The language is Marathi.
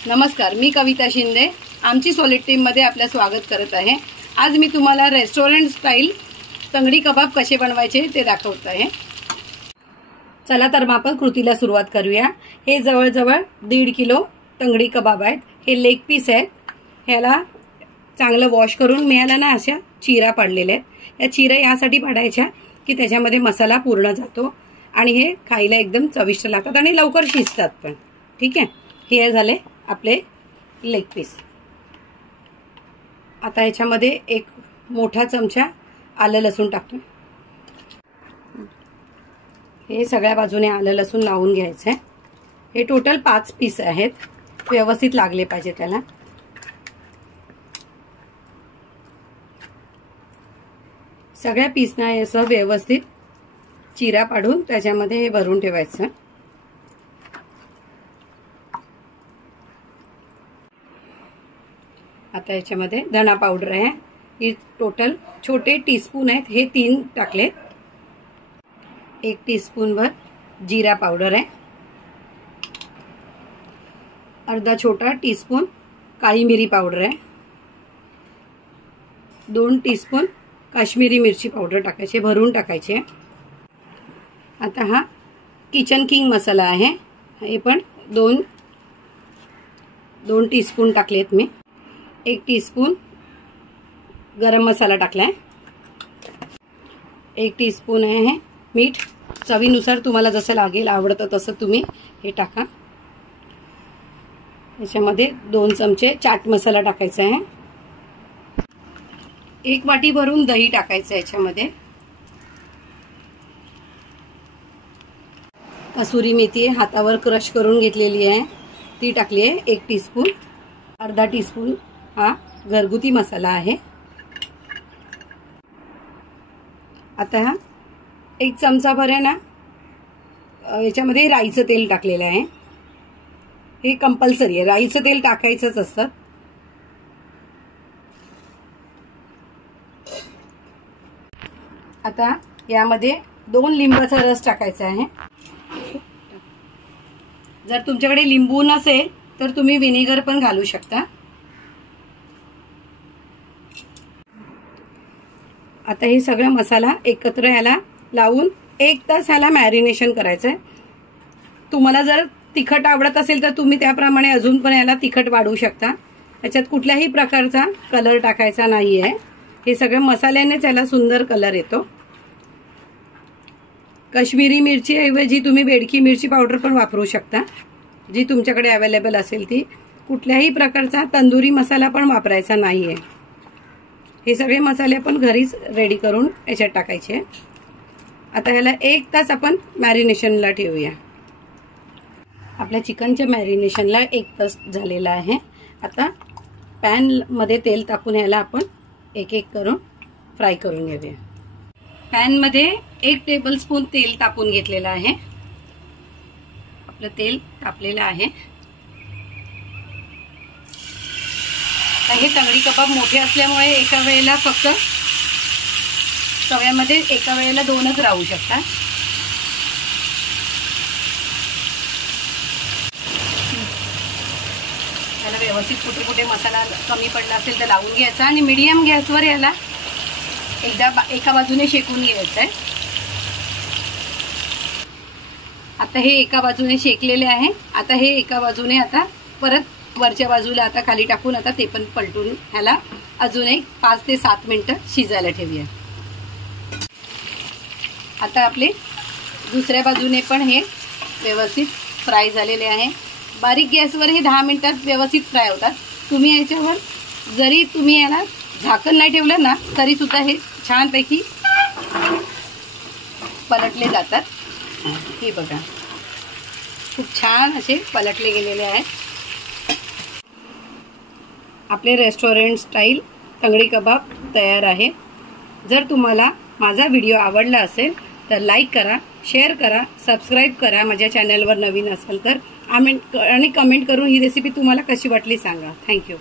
नमस्कार, मी कविता शिंदे आमची सॉलिड टीम मध्ये आपलं स्वागत करत आहे। आज मी तुम्हाला रेस्टॉरंट स्टाईल तंगडी कबाब कसे बनवायचे ते दाखवत आहे। चला तर मग आपण कृतीला सुरुवात करूया। हे जवळजवळ 1.5 किलो तंगडी कबाब आहेत। हे लेग पीस आहेत। ह्याला चांगलं वॉश करून मी ह्याला ना अशा चिरा पाडलेल्या आहेत। या चिरा यासाठी पाडायच्या की त्याच्यामध्ये मसाला पूर्ण जातो आणि हे खायला एकदम चविष्ट लागतात आणि लवकर शिजतात पण। ठीक आहे, हे झाले आपले लेग पीस। आता याच्यामध्ये एक मोठा चमचा आलं लसूण टाकतो। हे सगळ्या बाजूने आलं लसूण लावून घ्यायचं आहे। हे टोटल 5 पीस आहेत, व्यवस्थित लागले पाहिजे त्याला। सगळ्या पीसना असं व्यवस्थित चिरा पाडून त्याच्यामध्ये हे भरून ठेवायचं। आता याच्यामध्ये धना पावडर आहे। ही टोटल छोटे टीस्पून आहेत, हे 3 टाकले। 1 टीस्पून भर जीरा पावडर आहे। अर्धा छोटा टीस्पून काळी मिरी पावडर आहे। 2 टीस्पून काश्मीरी मिरची पावडर टाकायचे, भरून टाकायचे। आता हा किचन किंग मसाला आहे, हे पण 2 टीस्पून टाकलेत मी। 1 टीस्पून गरम मसाला टाकलाय। 1 टीस्पून आहे मीठ, चवीनुसार तुम्हाला जसं लागेल आवडतं तसं तुम्ही हे टाका। याच्यामध्ये 2 चमचे चाट मसाला टाकायचा आहे। 1 वाटी भरून दही टाकायचं याच्यामध्ये। कसुरी मेथी हातावर क्रश करून घेतलेली आहे, ती टाकली आहे 1 टीस्पून। अर्धा टीस्पून हा घरगुती मसाला आहे। आता हा 1 चमचा भर आहे ना, याच्यामध्ये राईचं तेल टाकलेलं आहे। हे कंपल्सरी आहे, राईचं तेल टाकायचंच असतं। आता यामध्ये 2 लिंबाचा रस टाकायचा आहे। जर तुमच्याकडे लिंबू नसेल तर तुम्ही व्हिनेगर पण घालू शकता। आता हे सगळं मसाला एकत्र याला लावून 1 तास ह्याला मॅरिनेशन करायचं आहे। तुम्हाला जर तिखट आवडत असेल तर तुम्ही त्याप्रमाणे अजून पण याला तिखट वाढवू शकता। याच्यात कुठल्याही प्रकारचा कलर टाकायचा नाहीये। हे सगळं मसाल्यानेच याला सुंदर कलर येतो। काश्मीरी मिरची ऐवजी तुम्ही बेडकी मिरची पावडर पण वापरू शकता, जी तुमच्याकडे अवेलेबल असेल ती। कुठल्याही प्रकारचा तंदुरी मसाला पण वापरायचा नाहीये। हे सगळे मसाले आपण घरीच रेडी करून याच्यात टाकायचे। आता ह्याला 1 तास आपण मॅरिनेशनला ठेवूया। आपल्या चिकनच्या मॅरिनेशनला 1 तास झालेला आहे। आता पॅन मध्ये तेल टाकून ह्याला आपण एक करून फ्राय करून घेऊया। पॅन मध्ये 1 टेबलस्पून तेल टाकून घेतलेलं आहे। आपलं तेल तापलेलं आहे। हे तंगडी कबाब मोठे असल्यामुळे एका वेळेला फक्त तव्यामध्ये एका वेळेला 2च राहू शकतात। त्याला व्यवस्थित कुठे कुठे मसाला कमी पडला असेल तर लावून घ्यायचा आणि मीडियम गॅसवर याला एका बाजूने शेकून घ्यायचं आहे। आता हे एका बाजूने शेकलेले आहे। आता हे एका बाजूने आता परत वरच्या बाजूला आता खाली टाकून आता ते पण पलटून ह्याला अजून एक 5 ते 7 मिनिटं शिजायला ठेवूया। आता आपले दुसऱ्या बाजूने पण हे व्यवस्थित फ्राय झालेले आहे। बारीक गॅसवर हे 10 मिनिटात व्यवस्थित फ्राय होतात। तुम्ही याच्यावर जरी तुम्ही याला झाकण नाही ठेवलं ना तरी सुद्धा हे छानपैकी पलटले जातात। हे बघा, खूप छान असे पलटले गेलेले आहेत। आपले रेस्टॉरंट स्टाईल तंगडी कबाब तयार आहे। जर तुम्हाला माझा व्हिडिओ आवडला असेल तर लाईक करा, शेअर करा, सबस्क्राईब करा। माझ्या चॅनलवर नवीन असाल तर आणि कमेंट करून ही रेसिपी तुम्हाला कशी वाटली सांगा। थँक्यू।